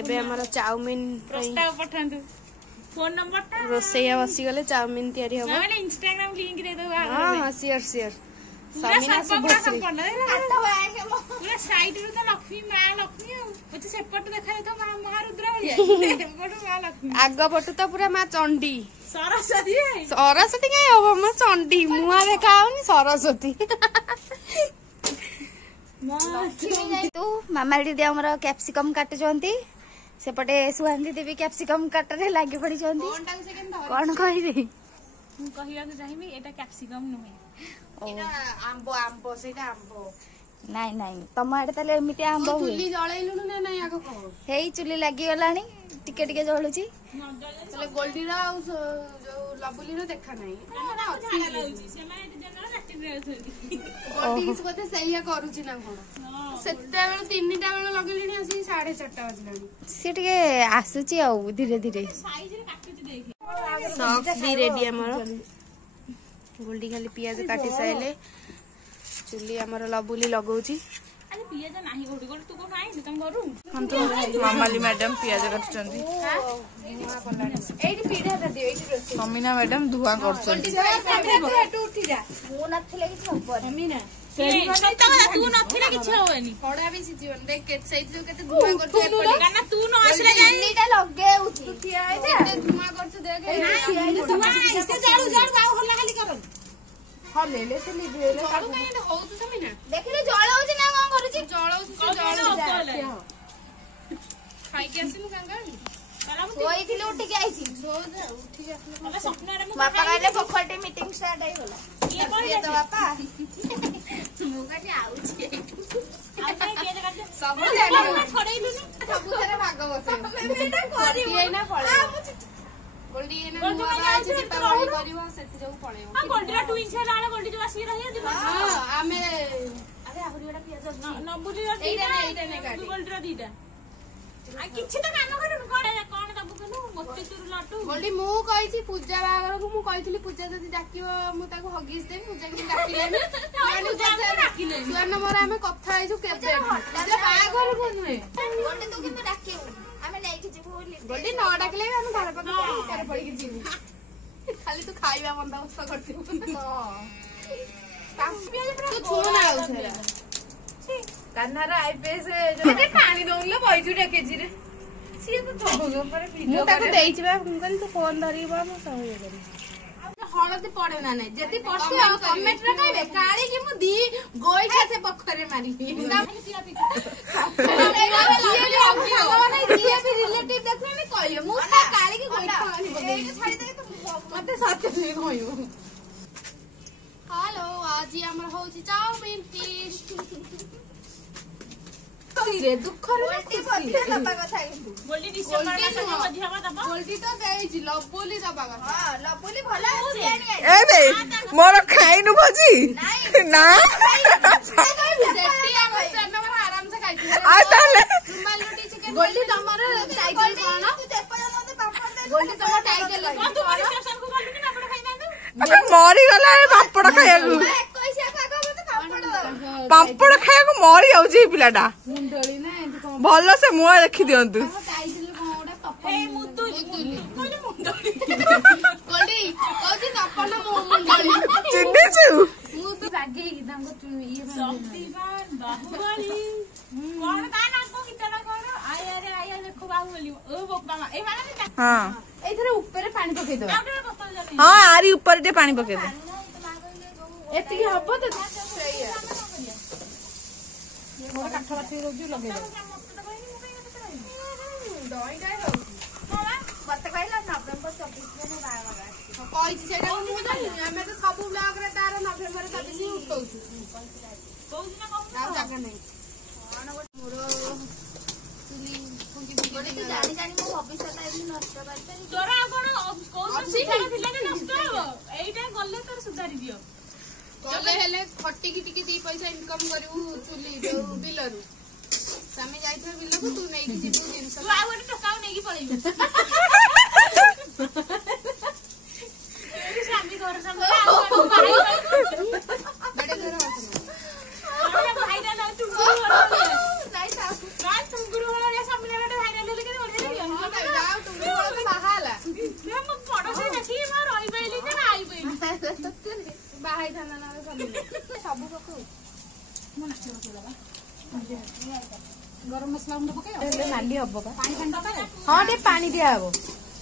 एबे हमर चाउमीन प्रस्ताव पठांतु फोन नंबर ता रोसैया बसी गले चाउमीन तयारी हो मैंने इंस्टाग्राम लिंक दे दो हां शेयर शेयर समीना सुभश्री पूरा साइड रे तो लक्ष्मी मां लक्ष्मी मुझे सेपट देखा दे तो मां महारुद्र हो जाए सेपट मां लक्ष्मी आग पट तो पूरा मां चंडी सरस्वती है सरस्वती काय हो मां चंडी मुआ देखा होनी सरस्वती तू मामा दीदी हमर कैप्सिकम काटुचंती सेपटे सुहांती देवी कैप्सिकम काटरे लागि पड़ी चंती कोन कहिबे मु कहिया के चाहिबी एटा कैप्सिकम नुहे एटा आंबो आंबो सेटा आंबो नाई नाई तम आडे तले एमिति आंबो हुए चुली जळैलुनु ना नाही आगो को हेई चुली लागि गलानी टिके टिके जळुची तले गोल्डी रा जो लबुली रो देखा नाही एटा अच्छा लाउची से माने जनरा राती रे होती गोल्डी इस कोते सहीया करूची ना कोन सेटा बेल 3टा बेल लगलिनी आसी 4:30 बजलानी से टिके आसुची आ धीरे धीरे साइज रे काटुची देखे सॉक्स भी रेडी हमर गोल्डी खाली पियाज काटी साइले चुली हमर लबुली लगौची अरे पियाज नाही गोडी गोडी तू कोन आई तुम करू हम तो मामाली मैडम पियाज काटचंदी एडी पीढ़ा द दियो एडी रोसे समीना मैडम धुआ करचंदी तू उठी जा मु नथले कि छपर समीना तू नथिला किछ होएनी खड़ा भी सिजीवन देख के साइज जो केते धुआ करछ एपडी काना तू न आसले जाई नीटा लगे उठी तू ठिया आइ केते धुआ करछ देख तू इसे जाड़ू जाड़ू गाव हल्ला खाली करन हां ले से ली देले काडू काई हो तू समीना देखिले जळ होची ना कोन करूची जळौ से खाई के आसिनु गंगा सोई थिले उठी के आइची सो जा उठी के आसिनु अबे स्वप्न रे बापा कहले पोखरटे मीटिंग स्टार्ट आइ होला ये कोन ये तो बापा मु काटी आउची आ काई के जगह सब जानी छड़ैलुनी सब तेरे भाग बसे मेटा करी ये ना पळे गोल्डी एना मुआ आज दीपावली करबो सेति जो पळे हां गोल्डी टू इंच लाले गोल्डी जो आसी रही है हां आमे अरे आहुरी एटा पियाज नबुरी एटा ने काटी गोल्डी रा दीटा आ किछि त कान करन कोन दबु कनु मोती चुर लड्डू गोल्डी मु कहिछि पूजा बागर को मु कहिथिली पूजा जदी डाकिबो मु ताको हगिस देम पूजा के डाकिलेनी पूजा डाकिले सुन मोर आमे कथा आइछु केबे पूजा बागर को नुहे गोल्डी तू किंतु डाकियो आमे नेठी जिबो बोली गोल्डी न डाकिले हम घर पर ऊपर पड़ी के जीबू खाली तू खाइबा बंदोबस्त करथिबू तू छुन आउछरा कन्नारा आईपीएस जो पानी दउले बइजु डकेजी रे सिए तो थोगो पर वीडियो ताको देइछि बा कल तू फोन धरिबा म सब ये करी हळदी पड़े ना नहीं जति पड़तो कमेंट रे कहबे काली की मु दी गोइठा से बखरे मारी रिलेटिव देखले नहीं कहियो मु काली की गोइठा मारी बदे छाड़ी दे तो मते सत्य नहीं कहियो हेलो आज हमर होची चाउमीन टेस्ट रे दुख रे खुशी दबा कथा किंतु गोल्डी डिसेंबर मास में मध्यमा दबा गोल्डी तो देइछि लबोली दबा कथा हां लबुली भला आसी ए बे मोर खाइनु भजी ना सेठी हम नंबर आराम से खाइछि आ ताले रुमाल रोटी चिकन गोल्डी तमर टाइटल कोन तू तेपय मते पापड़ दे गोल्डी तमर टाइटल तू रिसेप्शन को गलु कि पापड़ खाइ दांदू मरी गला पापड़ खाइयाकू 21 भाग मते पापड़ पापड़ खाइयाकू मरी जाउछि पिलाटा मुंडली ना एंती कोन भलो से मुआ देखि दियंतु टाइटल कोन ओडा तप हे मुदुली कोन मुंडली गोल्डी कहछि तपन मो मुंडली चिन्हिछु मु तो रागे कि तांको ये शक्तिवान बाहुबली कोन ता नाम को कितना कोन आया रे आया देखो बाहुबली ओ बोपा मा ए माने हां एथरे ऊपर पानी पके दो आउटे बोतल जानी हां आरी ऊपर जे पानी पके दे एति हबो त सही है मोर काठ बाती रोजु लगे दो डई डई हो मते कहला नवंबर 24 में बागा कहिछि सेटा मु जानि हमें तो सब ब्लॉग रे तार नवंबर 24 ही उठौछु कोन दिन को आ जागा नहीं मोर चुली फुंकी गोल्डी तू जानी जानी मो भविष्य टाइम नष्ट करते तोरा कोन कोन सुधार थिला कि नष्ट हबो एइटा गल्ले तोर सुधारी दियो कले हेले खट्टी की टिके 2 पैसा इनकम करू चुली जो बिलरू सामे जाइथो बिलरू तू नै कि जितु जिंस तू आ गोटे टकाउ नै कि पळैबो एडी सामी घर सामे बड़े घर आसना अरे भाई ना टुंगुरु वाला नहीं था ना टुंगुरु वाला गरम मसला गुंड पकेଇ नाली हब का पानी ठंडा करे हाँ टे पानी दिया हब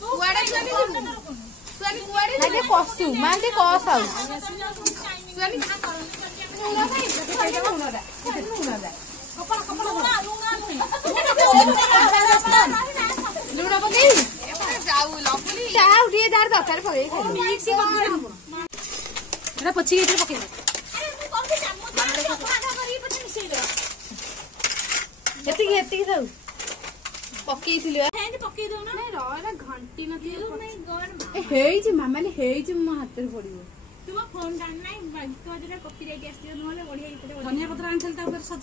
कुआडे सुआनी कुआडे नाली कसु मांटे कस आउ सुआनी ना कर लुण पकेई जाऊ लपुली चाउ टे दार दरकार पकेई खाली मिक्स कर एटा पछी के पकेई हेतिकी थाउ पकेइथिलु पकेई दो ना रहा घंटी नथी हेइछि मामाले हेइछि मो हाथ रे पडिबो तुम फोन डाल नाही तो जरा कॉपीराइट आस्तियो नहले बढ़िया इतरे धनिया पत्र आनछल ता ऊपर सज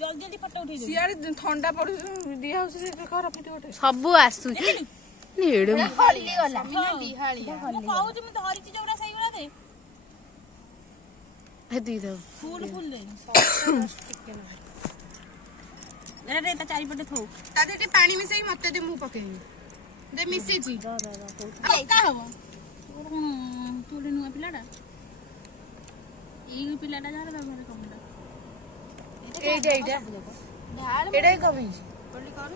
जल्दी जल्दी फोटो उठेई दे सियाड़ी ठंडा पड़ दिया हाउस रे कर फिट गोटे सब आसु नेडे हल्ली गला बिहाळी मु कहू जे मु धरिछि जोडा सही गला दे हेति थाउ फूल फूल दे एरा रे ता चारि पटे थौ ता देटे पानी मिसई मते दे मु पकेई दे मिसई जी का हबो तू रे नुआ पिलाडा ई पिलाडा जारा दा घरे कमला एटा एटा कमी बोली करू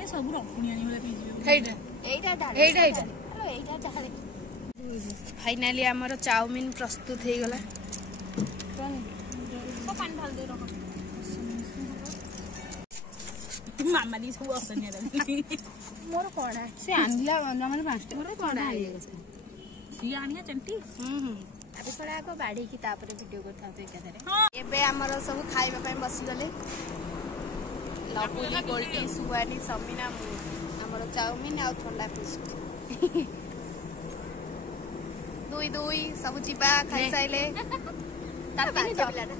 ए सब रखुनिया नि होला पीजियो हेइटा एटा डाल एटा एटा डाल फाइनली हमर चाउमीन प्रस्तुत हे गला सब पानी ढाल दे रख मामा दी सब असनिया रे मोर कोडा से आनला माने 5 टा मोर कोडा सी आनिया चंटी अबे थोड़ा आगो बाड़ी की तापरे वीडियो करथा तो एकाधरे एबे हमर सब खाइबा पय बसी गले लपुली गोल्डी सुवानी समीना हमर चाउमीन आ ठंडा पेस्ट दुई दुई सब चिपा खाइ साइले तार पानी चला ना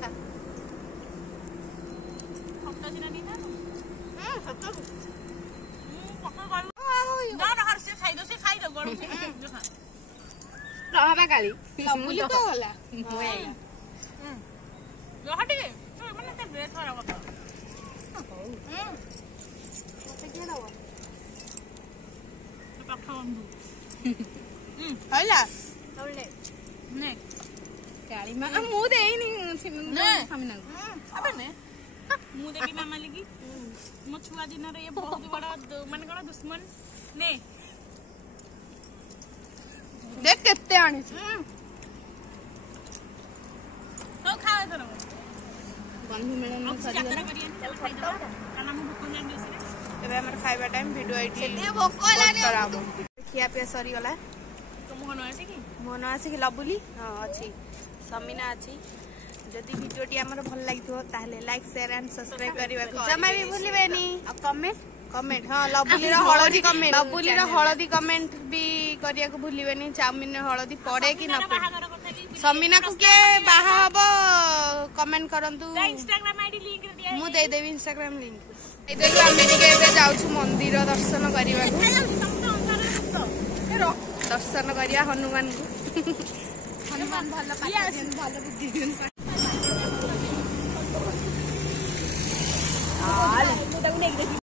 फक्का दिना नी ना सत्तो पक्का कर ना ना हर से खाइ दो गरम से देखा रहबा काली लपुली तो होला जो हटे माने ते ब्रेथ वाला কথা हैला होले ने काली मा मु देइनी समीना अबे ने मु देबी मामा लगी मो छुआ दिन रे ये बहुत बड़ा माने कोन दुश्मन ने देख केते आनी तो खा दरो बंधु मिलन में सरी यात्रा करियन चल खाइ दो काना मु भूख नहीं दिसरे एबे हमर खाइबा टाइम वीडियो एडी ते भोको लाने खिया पे सरी गला तो मोहन आसे की मोन आसी कि लबुली हां अछि समीना अछि जदि वीडियोटी हमर भल लागिथो ताहले लाइक शेयर एंड सब्सक्राइब करबा जमा भी भूलिबेनी अब कमेंट हां लबुली रो हळदी कमेंट भी करिया को भूलिबेनी चाउमीन रे हळदी पड़े कि न पड़े समीना को के बाहा हबो कमेंट करंतु इंस्टाग्राम आईडी लिंक दिया मु दे देबी इंस्टाग्राम लिंक ए देखो हम एनिके एबे जाउछु मंदिर दर्शन करबा दर्शन करिया हनुमान को हनुमान भल पाठ दिन भल बुद्धि दिन आले